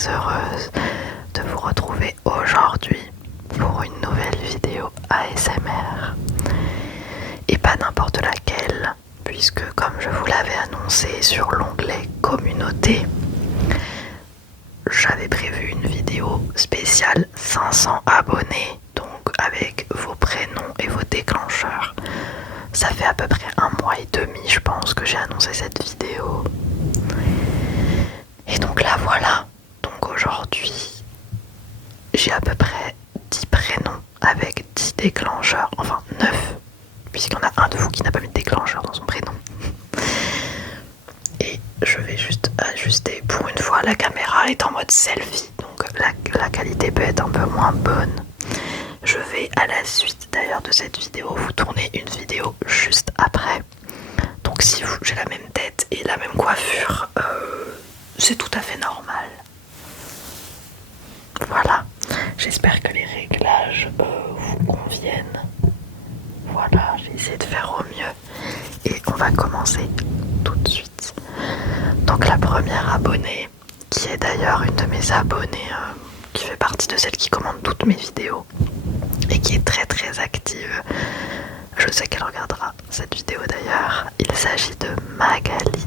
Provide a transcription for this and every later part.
très heureuse de vous retrouver aujourd'hui pour une nouvelle vidéo ASMR. Et pas n'importe laquelle, puisque comme je vous l'avais annoncé sur l'onglet communauté, j'avais prévu une vidéo spéciale 500 abonnés, donc avec vos prénoms et vos déclencheurs. Ça fait à peu près 1 mois et demi, je pense, que j'ai annoncé cette vidéo. Et donc là voilà, donc aujourd'hui j'ai à peu près 10 prénoms avec 10 déclencheurs, enfin 9, puisqu'il y en a un de vous qui n'a pas mis de déclencheur dans son prénom. Et je vais juste ajuster, pour une fois la caméra est en mode selfie, donc la qualité peut être un peu moins bonne. Je vais à la suite d'ailleurs de cette vidéo vous tourner une vidéo juste après. Donc si j'ai la même tête et la même coiffure, c'est tout à fait normal. Voilà, j'espère que les réglages vous conviennent. Voilà, j'ai essayé de faire au mieux. Et on va commencer tout de suite. Donc la première abonnée, qui est d'ailleurs une de mes abonnées, qui fait partie de celles qui commandent toutes mes vidéos et qui est très très active. Je sais qu'elle regardera cette vidéo d'ailleurs. Il s'agit de Magali.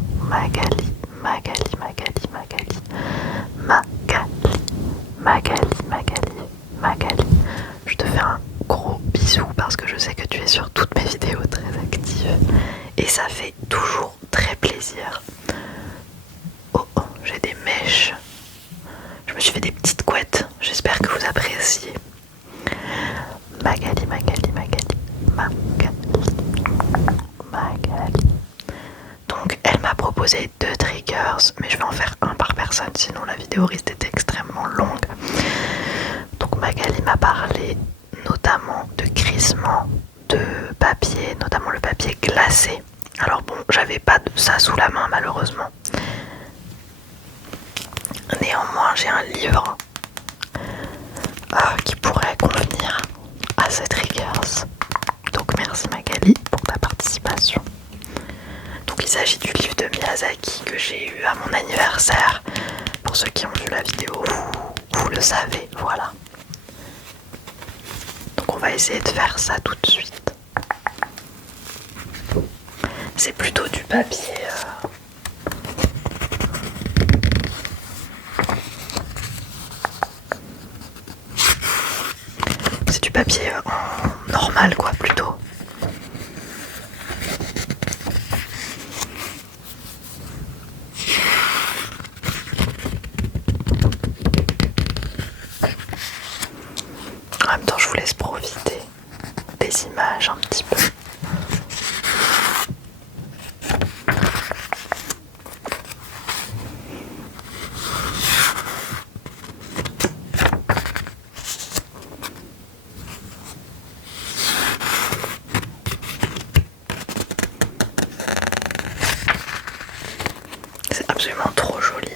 Je te fais un gros bisou parce que je sais que tu es sur toutes mes vidéos très active. Et ça fait toujours très plaisir. Oh oh, j'ai des mèches. Je me suis fait des petites couettes. J'espère que vous appréciez. Magali. Donc elle m'a proposé 2 triggers, mais je vais en faire un par personne, sinon la vidéo risque d'être extrêmement longue. Donc Magali m'a parlé notamment de crissement de papier, notamment le papier glacé. Alors bon, j'avais pas de ça sous la main malheureusement. Néanmoins, j'ai un livre qui pourrait convenir à ces triggers. Donc merci Magali pour ta participation. Donc il s'agit du livre de Miyazaki que j'ai eu à mon anniversaire. Pour ceux qui ont vu la vidéo, vous le savez, voilà. Donc on va essayer de faire ça tout de suite. C'est plutôt du papier. C'est du papier normal quoi, plutôt. En même temps, je vous laisse profiter des images un petit peu. C'est absolument trop joli.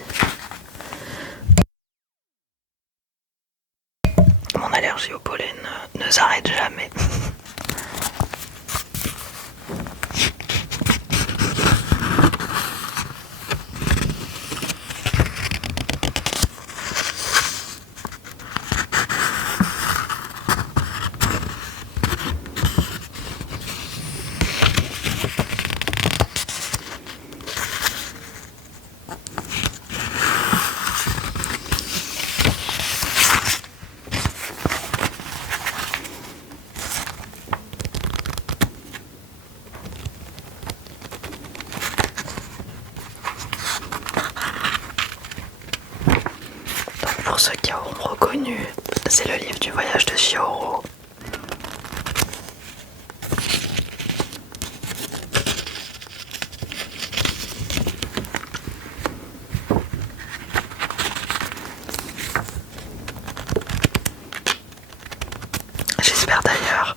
Mon allergie au pollen ne s'arrête jamais. Pour ceux qui auront reconnu, c'est le livre du voyage de Chihiro. J'espère d'ailleurs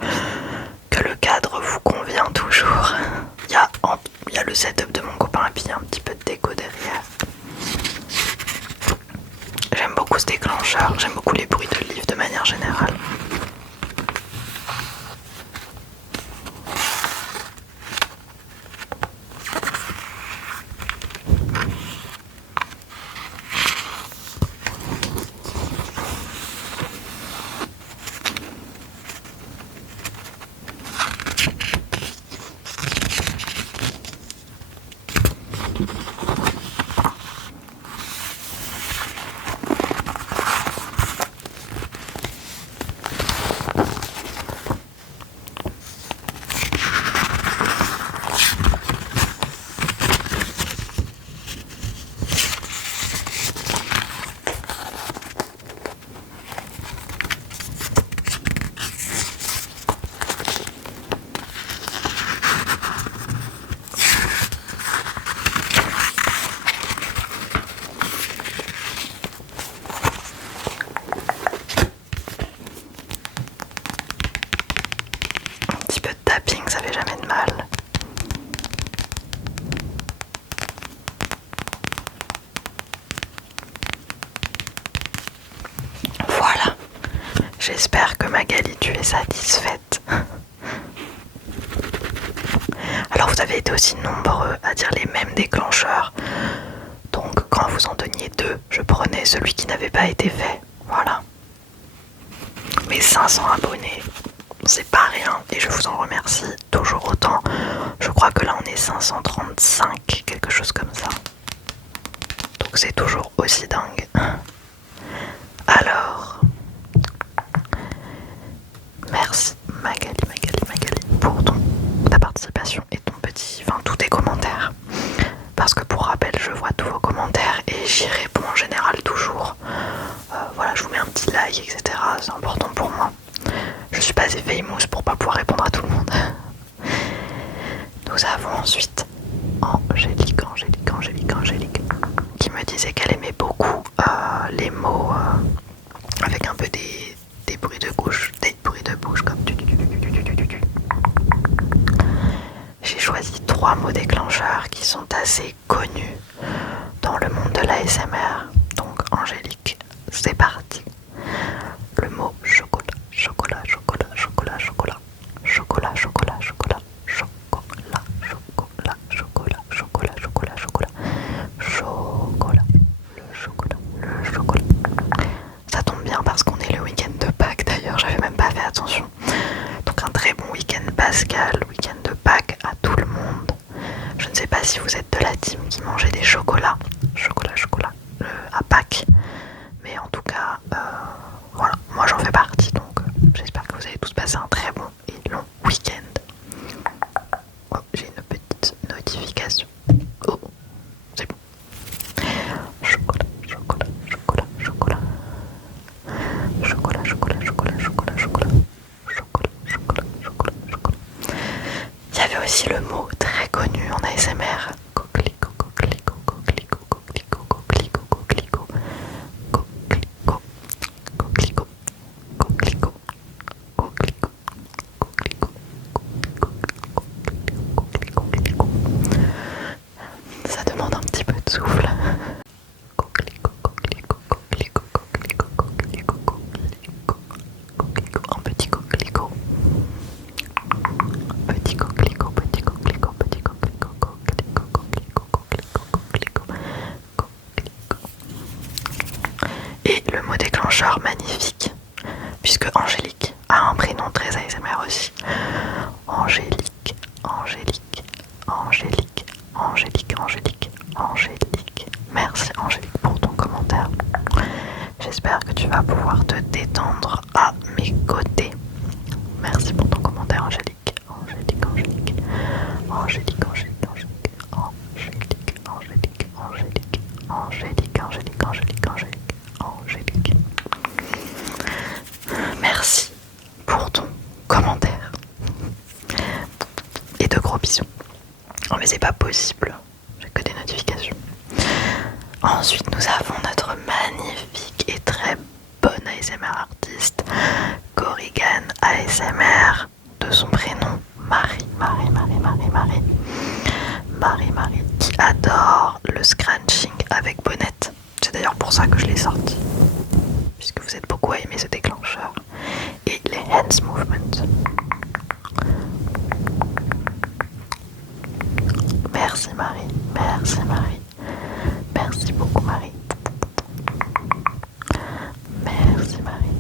que le cadre vous convient toujours. Il y a le setup de mon copain et puis il y a un petit peu de déco derrière. J'aime beaucoup ce déclencheur, j'aime beaucoup les bruits de livres de manière générale. j'espère que Magali, tu es satisfaite. Alors vous avez été aussi nombreux à dire les mêmes déclencheurs. Donc quand vous en donniez 2, je prenais celui qui n'avait pas été fait. Voilà. Mais 500 abonnés, c'est pas rien et je vous en remercie toujours autant. Je crois que là on est 535, quelque chose comme ça. Donc c'est toujours aussi dingue. Alors, merci Magali pour ta participation et tous tes commentaires. Parce que pour rappel, je vois tous vos commentaires et j'y réponds en général toujours. Voilà, je vous mets un petit like, etc. C'est important pour moi. Je suis pas assez famous pour pas pouvoir répondre à tout le monde. Nous avons ensuite Angélique, qui me disait qu'elle aimait beaucoup les mots avec un peu des bruits de bouche, comme J'ai choisi 3 mots déclencheurs qui sont assez connus dans le monde de l'ASMR. Donc Angélique, c'est parti. Le mot chocolat, chocolat, chocolat, chocolat, chocolat, chocolat, chocolat, chocolat, chocolat, chocolat, chocolat, chocolat, chocolat, chocolat, chocolat, le chocolat. Ça tombe bien parce qu'on est le week-end de Pâques d'ailleurs, j'avais même pas fait attention. Donc un très bon week-end pascal, week-end de Pâques à tout le monde. Je ne sais pas si vous êtes de la team qui mangeait des chocolats, à Pâques. Mais en tout cas, voilà, moi j'en fais partie, donc j'espère que vous avez tous passé un très bon et long week-end. Oh, j'ai une petite notification. Oh, c'est bon. Chocolat, chocolat, chocolat, chocolat. Chocolat, chocolat, chocolat, chocolat, chocolat. Chocolat, chocolat, chocolat, chocolat. Il y avait aussi le mot très connu en ASMR. Coquelicot, coquelicot, coquelicot, coquelicot, coquelicot, coquelicot. Coquelicot, coquelicot, coquelicot, coquelicot, coquelicot, coquelicot. Ça demande un petit peu de souffle. Coquelicot, coquelicot, coquelicot, coquelicot, coquelicot, coquelicot, coquelicot, un petit coquelicot. Petit coquelicot, petit coquelicot, petit coquelicot, coquelicot, coquelicot, coquelicot, coquelicot, coquelicot. Et le mot déclencheur magnifique, puisque Angélique a un prénom très ASMR aussi. Angélique, Angélique, Angélique, Angélique, Angélique, Angélique. Merci Angélique pour ton commentaire. J'espère que tu vas pouvoir te détendre à mes côtés. Merci pour ton commentaire Angélique. Angélique, Angélique, Angélique, Angélique, Angélique, Angélique, Angélique, Angélique, Angélique, Angélique, Angélique, Angélique, Angélique. Merci pour ton commentaire. Et de gros bisous. Oh mais c'est pas possible, j'ai que des notifications. Ensuite nous avons notre magnifique et très bonne ASMR artiste, Corrigan ASMR, de son prénom Marie, qui adore le scratching avec bonnette. C'est d'ailleurs pour ça que je l'ai sorti, puisque vous êtes beaucoup à aimer ce déclencheur. Et les hands movements. Merci Marie, merci Marie, merci beaucoup Marie. Merci Marie,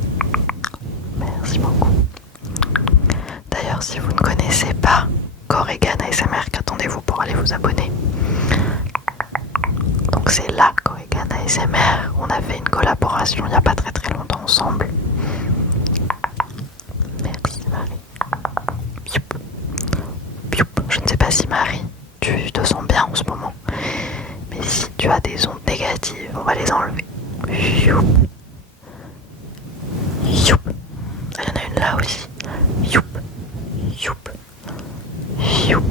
merci beaucoup. D'ailleurs, si vous ne connaissez pas Corrigan ASMR, qu'attendez-vous pour aller vous abonner? Donc c'est là Corrigan ASMR, on a fait une collaboration il n'y a pas très très longtemps ensemble. Merci Marie. Pioup. Pioup. Je ne sais pas si Marie, tu te sens bien en ce moment, mais si tu as des ondes négatives, on va les enlever. Pioup. Youp. Il y en a une là aussi. Youp. Youp. Youp.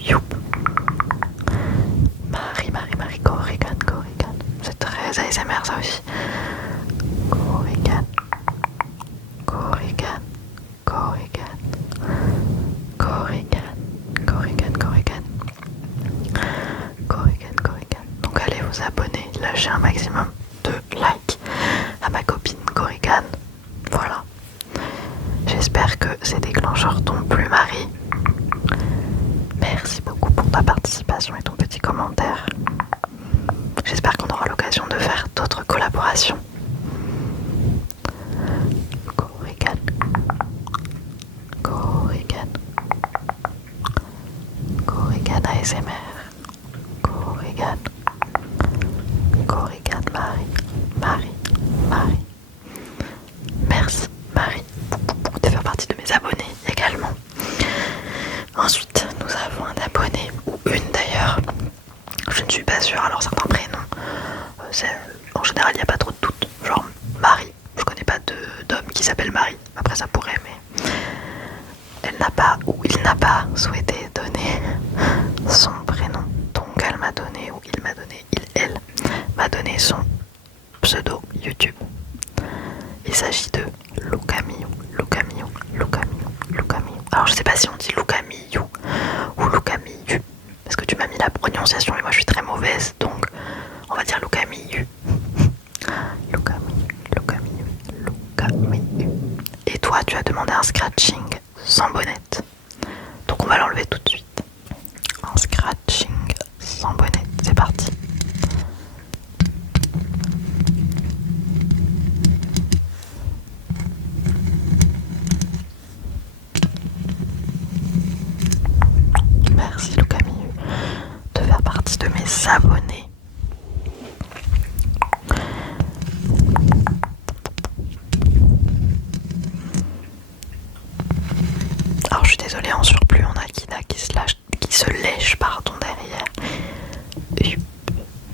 Youp. Marie, Corrigan. C'est très ASMR ça aussi. Corrigan. Donc allez vous abonner, lâchez un maximum de likes à ma copine Corrigan. il n'y a pas trop de doute. Genre Marie, je connais pas d'homme qui s'appelle Marie, après ça pourrait, mais elle n'a pas, ou il n'a pas souhaité donner son prénom. Donc elle m'a donné, ou il m'a donné, elle m'a donné son pseudo YouTube. Il s'agit de Lucamiu, Lucamiu, Lucamiu, Lucamiu. Alors je sais pas si on dit Lucamiu ou Lucamiu, parce que tu m'as mis la prononciation et moi je suis très mauvaise, donc on va dire Lucamiu. Lucamiu, Lucamiu, Lucamiu. Et toi tu as demandé un scratching sans bonnette, donc on va l'enlever tout de suite. Un scratching sans bonnette, c'est parti. Merci Lucamiu de faire partie de mes abonnés. Alors je suis désolée, en surplus on a Kida qui se lèche pardon derrière. Et je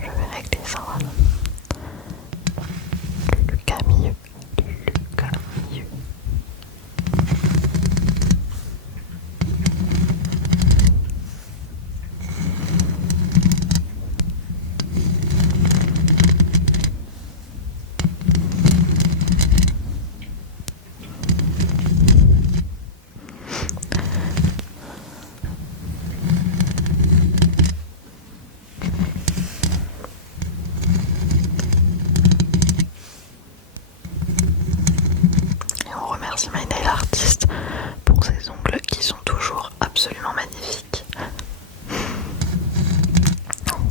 vais régler ça, voilà. Lucamiu, Lucamiu. Et on remercie My Nail Artist pour ses ongles qui sont toujours absolument magnifiques.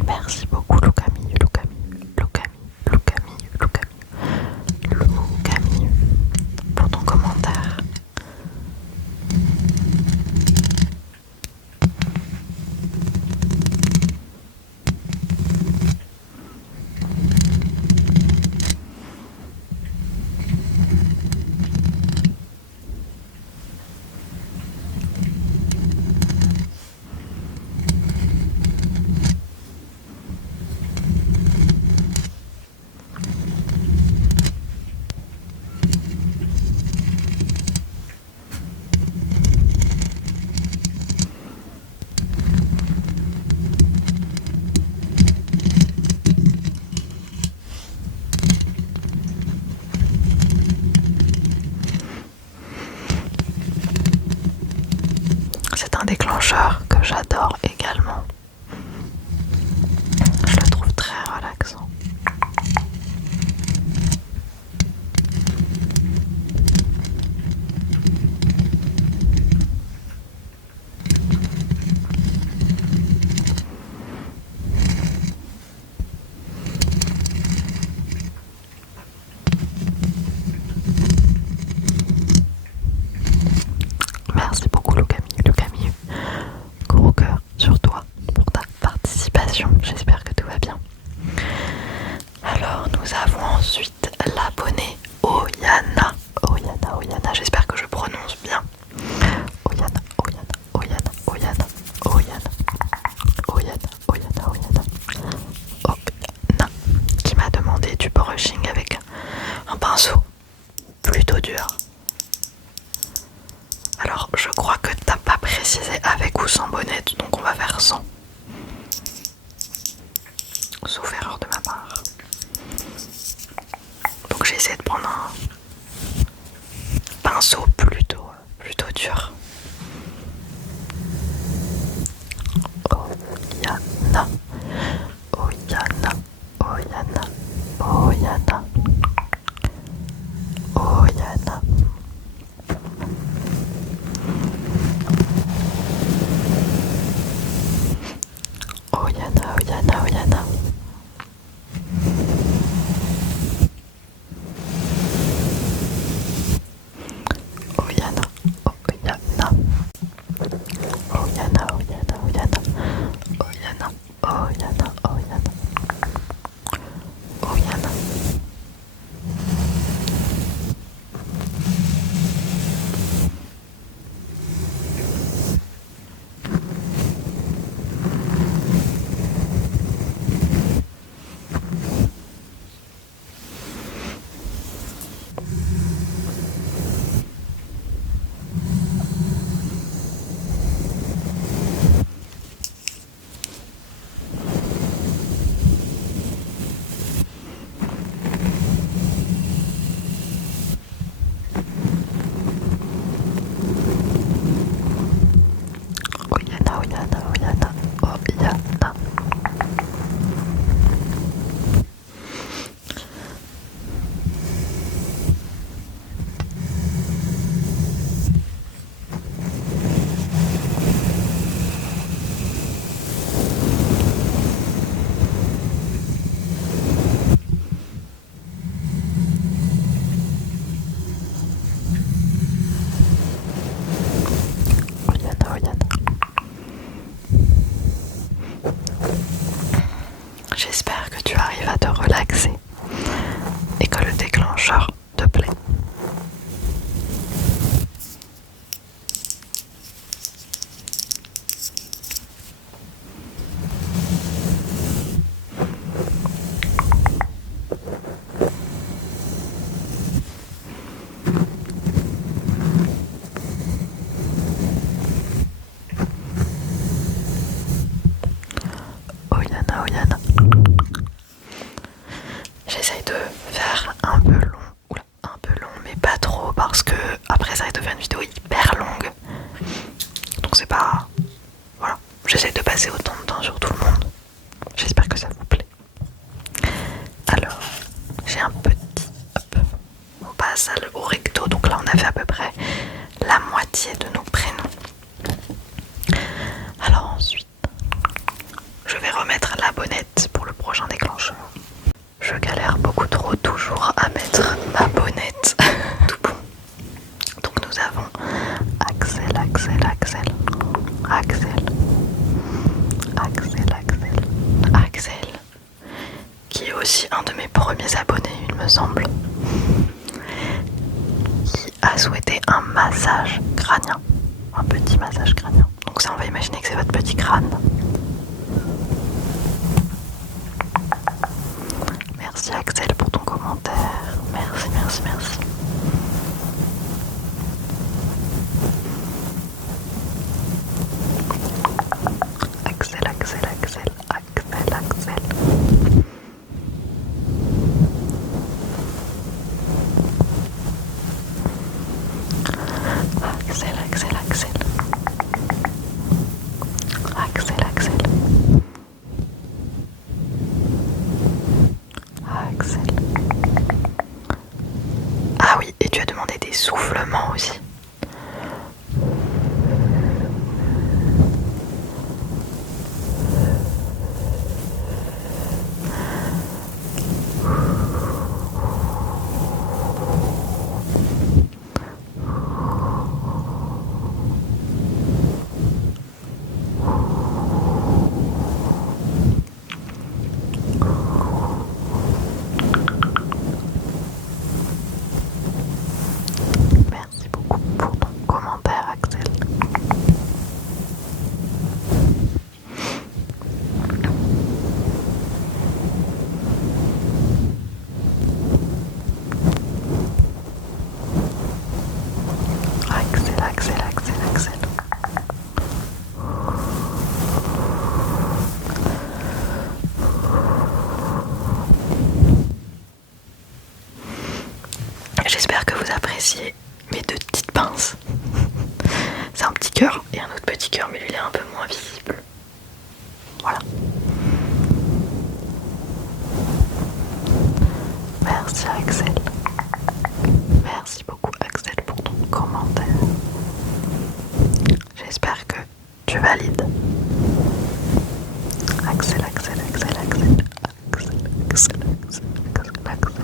Merci beaucoup Lucamiu, Lucamiu, Lucamiu, Lucamiu, Lucamiu, Lucamiu pour ton commentaire. C'est un déclencheur que j'adore également. Je le trouve très relaxant. Merci beaucoup Lucamiu. Gros cœur sur toi pour ta participation. J'espère que tout va bien. Alors nous avons ensuite l'abonné Oyana. Oyana, j'espère que je prononce bien. Oyana. Qui m'a demandé du brushing avec un pinceau plutôt dur. Alors je crois que t'as pas précisé avec ou sans bonnette, donc on va faire sans. Sauf erreur de ma part. Donc j'ai essayé de prendre un pinceau plutôt dur. Oyana. Oyana. Oyana. Oyana. Oyana. Oyana. j'essaye de faire un peu long. Oula, un peu long, mais pas trop parce que après ça risque de faire une vidéo hyper longue. Donc c'est pas... Voilà, j'essaie de passer autant de temps sur tout le monde. J'espère que ça vous plaît. Alors, j'ai un petit... Hop, on passe au recto. Donc là, on a fait à peu près la moitié de nos prénoms. Alors ensuite, je vais remettre la bonnette pour le prochain déclencheur. Je galère beaucoup trop toujours à mettre ma bonnette. Tout bon. Donc nous avons Axel, Axel, Axel, Axel, Axel, Axel, Axel, qui est aussi un de mes premiers abonnés, il me semble, qui a souhaité un massage crânien, un petit massage crânien. Donc ça, on va imaginer que c'est votre petit crâne. Merci Axel pour ton commentaire. Merci, merci, merci. Axel, Axel, Axel, Axel, Axel. Axel, Axel, Axel. Axel, Axel. Axel. Ah oui, et tu as demandé des soufflements aussi. Merci beaucoup pour ton commentaire, Axel. Axel, Axel, Axel, Axel. J'espère que vous appréciez mes deux petites pinces. C'est un petit cœur et un autre petit cœur, mais lui il est un peu moins visible. Voilà. Merci Axel. Merci beaucoup Axel pour ton commentaire. J'espère que tu valides. Axel, Axel, Axel, Axel. Axel, Axel, Axel, Axel, Axel.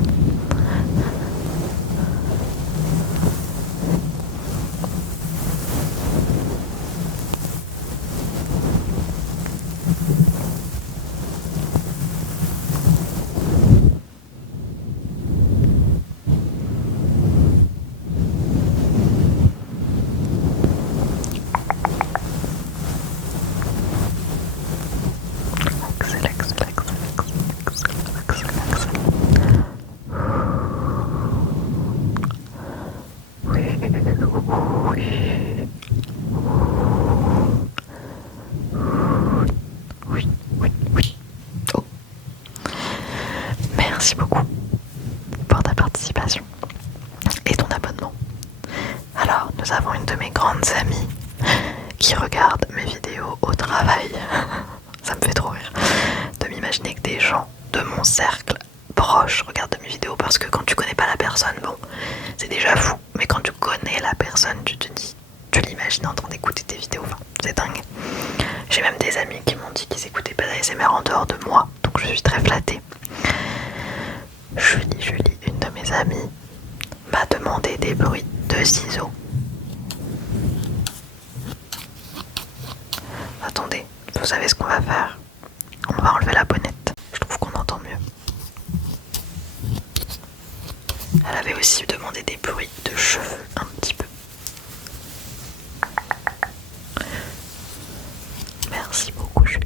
Axel, Axel, Axel, Axel, Axel, Axel. Oui, oui, oui, oui. Oh. Merci beaucoup pour ta participation et ton abonnement. Alors, nous avons une de mes grandes amies qui regarde mes vidéos au travail. Ça me fait trop rire de m'imaginer que des gens de mon cercle proche regardent mes vidéos, parce que quand tu connais pas la personne, bon, c'est déjà fou. Mais quand tu connais la personne, tu te dis, tu l'imagines en train d'écouter tes vidéos. Enfin, c'est dingue. J'ai même des amis qui m'ont dit qu'ils écoutaient pas d'ASMR en dehors de moi, donc je suis très flattée. Julie, une de mes amies, m'a demandé des bruits de ciseaux. Attendez, vous savez ce qu'on va faire? On va enlever la bonnette. Je trouve qu'on entend mieux. Elle avait aussi demandé des bruits de cheveux, un petit peu. Merci beaucoup Julie.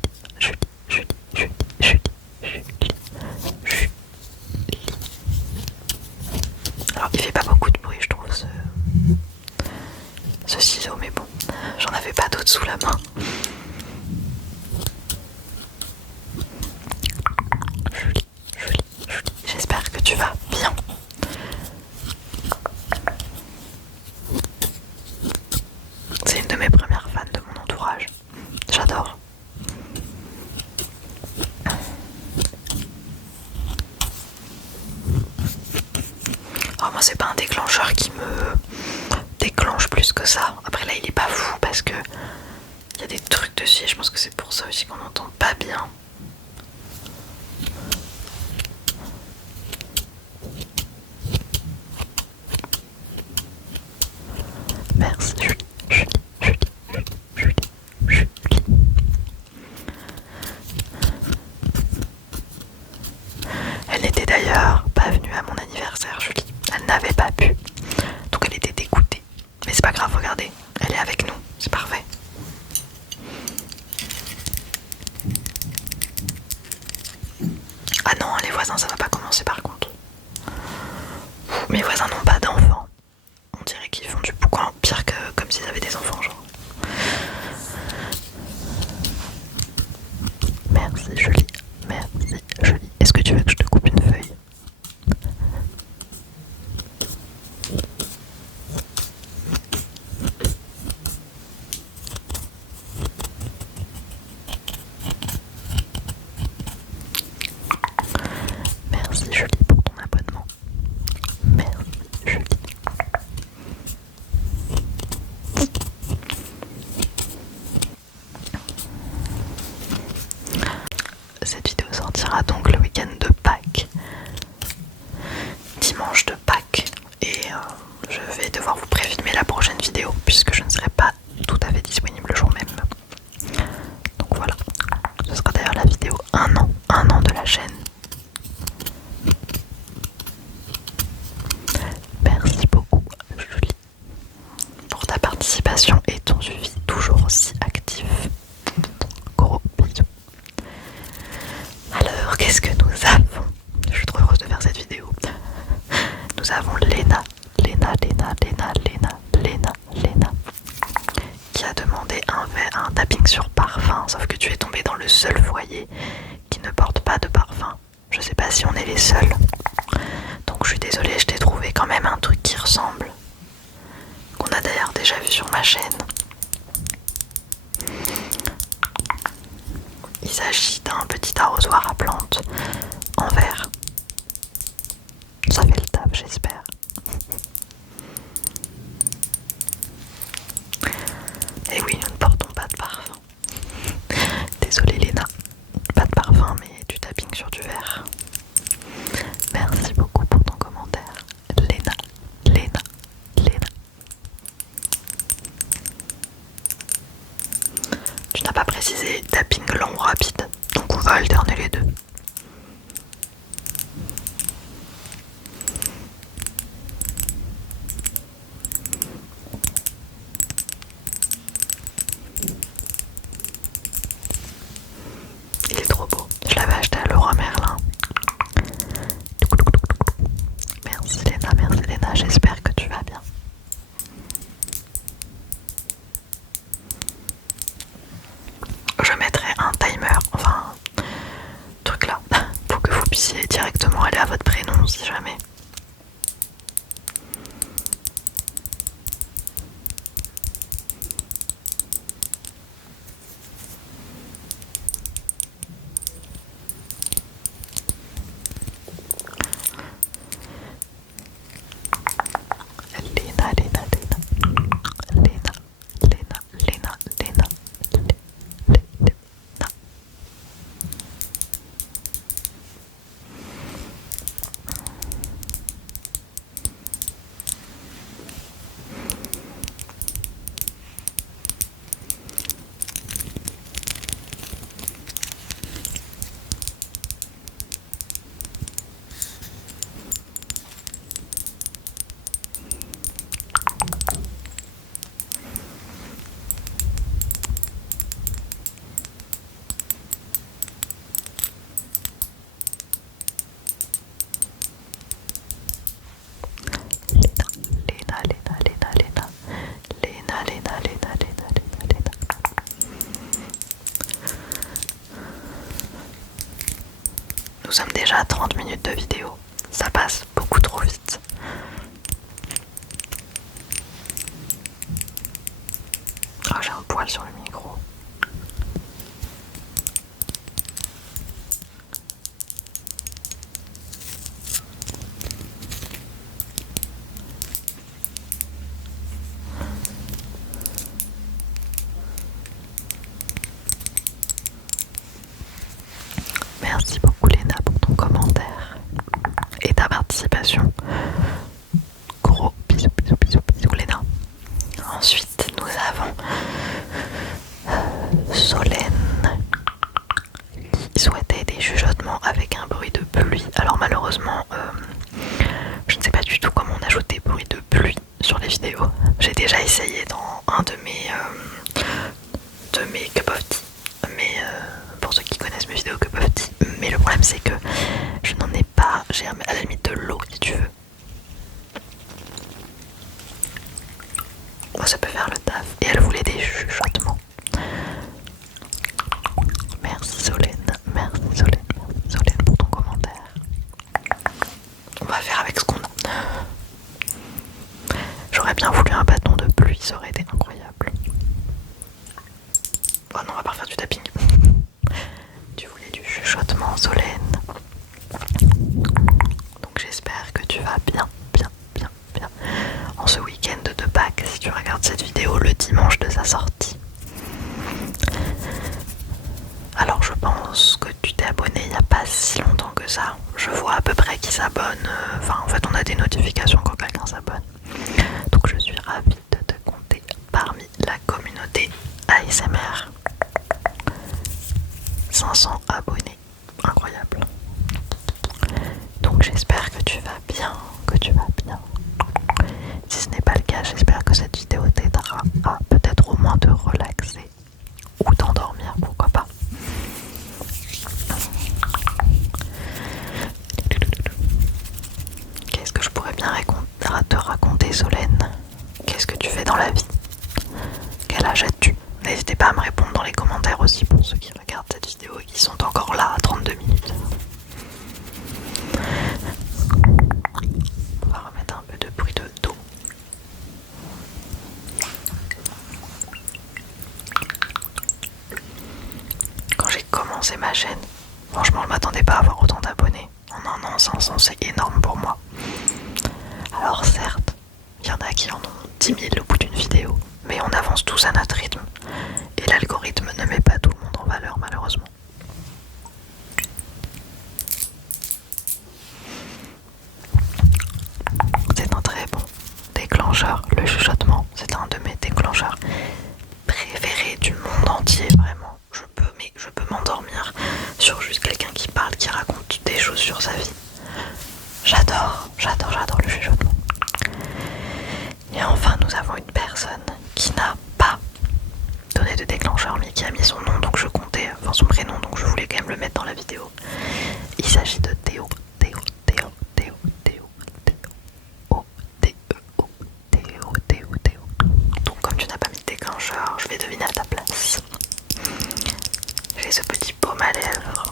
Alors il fait pas beaucoup de bruit, je trouve, ce ciseau, mais bon, j'en avais pas d'autres sous la main. Julie, j'espère que vas bien. C'est une de mes premières fans de mon entourage. J'adore. Oh, moi c'est pas un déclencheur qui me déclenche plus que ça. Après là il est pas fou parce que il y a des trucs dessus et je pense que c'est pour ça aussi qu'on n'entend pas bien. Merci Julie. Elle n'était d'ailleurs pas venue à mon anniversaire, Julie. Elle n'avait pas pu. Donc elle était dégoûtée. Mais c'est pas grave, regardez. Elle est avec nous. C'est parfait. Ah non, les voisins, ça va pas commencer par contre. Mes voisins n'ont pas d'enfants. On dirait qu'ils font du boucan pire que comme s'ils avaient des enfants, genre. Merci Julie. Merci Julie. Est-ce que tu veux que je te coupe une feuille? Merci Julie pour ton abonnement. Merci Julie. Cette vidéo sortira donc le week-end de Pâques, dimanche de Pâques, et je vais devoir vous préfilmer la prochaine vidéo puisque je ne serai pas tout à fait disponible le jour même. Donc voilà, ce sera d'ailleurs la vidéo un an de la chaîne. Merci beaucoup Julie pour ta participation et ton suivi toujours aussi actif. Gros bisous. Alors qu'est-ce que nous avons? Je suis trop heureuse de faire cette vidéo. Nous avons Léna qui a demandé un tapping sur parfum, sauf que tu es tombé dans le seul foyer qui ne porte pas de parfum. Je sais pas si on est les seuls. Donc je suis désolée, je t'ai trouvé quand même un truc qui ressemble, qu'on a d'ailleurs déjà vu sur ma chaîne. Il s'agit d'un petit arrosoir à plantes en verre. Ça fait le taf, j'espère. Et oui, nous ne portons pas de parfum. Désolée Léna, pas de parfum mais du tapping sur du verre. Merci beaucoup pour ton commentaire. Léna. Tu n'as pas précisé tapping long ou rapide, donc on va alterner les deux. Il est trop beau. Je l'avais acheté à Leroy Merlin. Merci Léna, j'espère que tu vas bien. Je mettrai un timer, enfin, truc là, pour que vous puissiez directement aller à votre prénom si jamais. Nous sommes déjà à 30 minutes de vidéo. Ça passe. notifications. Gros bisous, bisous, bisous, bisous Léna. Ensuite, nous avons Solène qui souhaitait des chuchotements avec un bruit de pluie. Alors malheureusement, je ne sais pas du tout comment on ajoute des bruits de pluie sur les vidéos. J'ai déjà essayé dans un de mes Cup of Tea, mais pour ceux qui connaissent mes vidéos Cup of Tea, mais le problème c'est que je n'en ai pas, j'ai à la limite de l'eau si tu veux. Bon, ça peut faire le taf. Et elle voulait des chuchotements. Merci Solène, merci Solène, merci Solène pour ton commentaire. On va faire avec ce qu'on a. J'aurais bien voulu un bâton de pluie, ça aurait été incroyable. Oh non, on va pas refaire du tapping. Tu voulais du chuchotement, Solène. Donc j'espère que tu vas bien, bien, bien, bien. En ce week-end de Pâques, si tu regardes cette vidéo le dimanche de sa sortie. Alors je pense que tu t'es abonné il n'y a pas si longtemps que ça. Je vois à peu près qui s'abonne. Enfin, en fait, on a des notifications quand quelqu'un s'abonne. Donc je suis ravie de te compter parmi la communauté ASMR. 500 abonnés, incroyable. Donc j'espère que tu vas bien, que tu vas bien. Si ce n'est pas le cas, j'espère que cette vidéo t'aidera à peut-être au moins te relaxer ou t'endormir, pourquoi pas. Qu'est-ce que je pourrais bien te raconter, Solène? Qu'est-ce que tu fais dans la vie? Quel âge as-tu? N'hésitez pas à me répondre dans les commentaires aussi pour ceux qui regardent cette vidéo et qui sont encore là à 32 minutes. On va remettre un peu de bruit d'eau. Quand j'ai commencé ma chaîne, franchement je m'attendais pas à avoir autant d'abonnés. En un an, 500 c'est énorme pour moi. Alors certes, il y en a qui en ont 10 000 au bout d'une vidéo, mais on avance tous à notre rythme. Et l'algorithme ne met pas tout le monde en valeur malheureusement. C'est un très bon déclencheur, le chuchotement, c'est un de mes déclencheurs préférés du monde entier, vraiment. Je peux m'endormir sur juste quelqu'un qui parle, qui raconte des choses sur sa vie. J'adore le chuchotement. Et enfin, nous avons une personne qui n'a pas donné de déclencheur, mais qui a mis son nom, donc je comptais, enfin son prénom, donc je voulais quand même le mettre dans la vidéo. Il s'agit de Théo. Donc comme tu n'as pas mis de déclencheur, je vais deviner à ta place. J'ai ce petit baume à lèvres.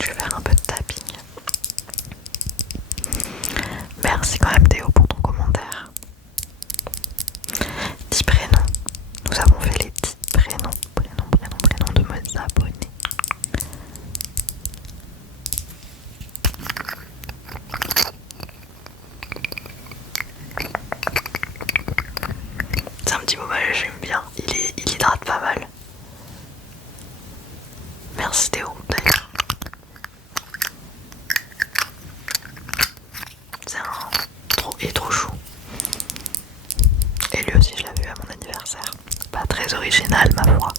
Je vais faire un peu de tapping. Merci quand même Théo pour ton commentaire. 10 prénoms. Nous avons fait les 10 prénoms de mes abonnés. C'est un petit baume à lèvres, j'aime bien. Il hydrate pas mal. Merci Théo d'ailleurs. Il est trop chou. Et lui aussi je l'avais eu à mon anniversaire. Pas très original ma foi.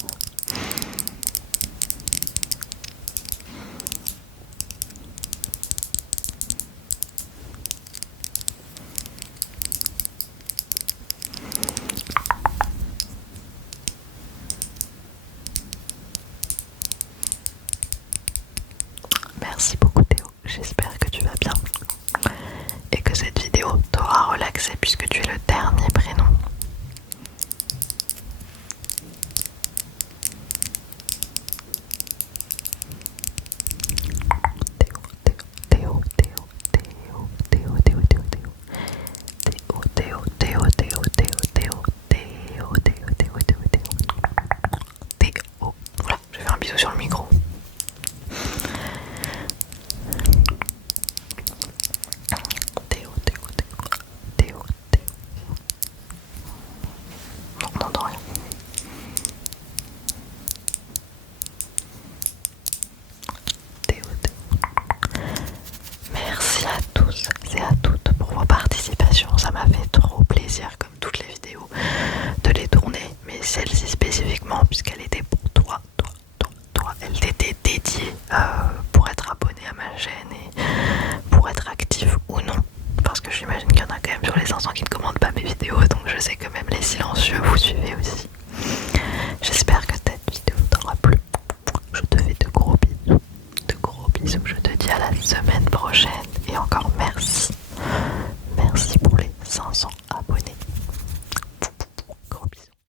Merci beaucoup Théo, j'espère que tu vas bien et que cette vidéo t'aura relaxé puisque tu es le dernier prénom. puisqu'elle était pour toi. Elle t'était dédiée pour être abonné à ma chaîne et pour être actif ou non. Parce que j'imagine qu'il y en a quand même sur les 500 qui ne commandent pas mes vidéos, donc je sais que même les silencieux vous suivez aussi. J'espère que cette vidéo t'aura plu. Je te fais de gros bisous. De gros bisous. Je te dis à la semaine prochaine. Et encore merci. Merci pour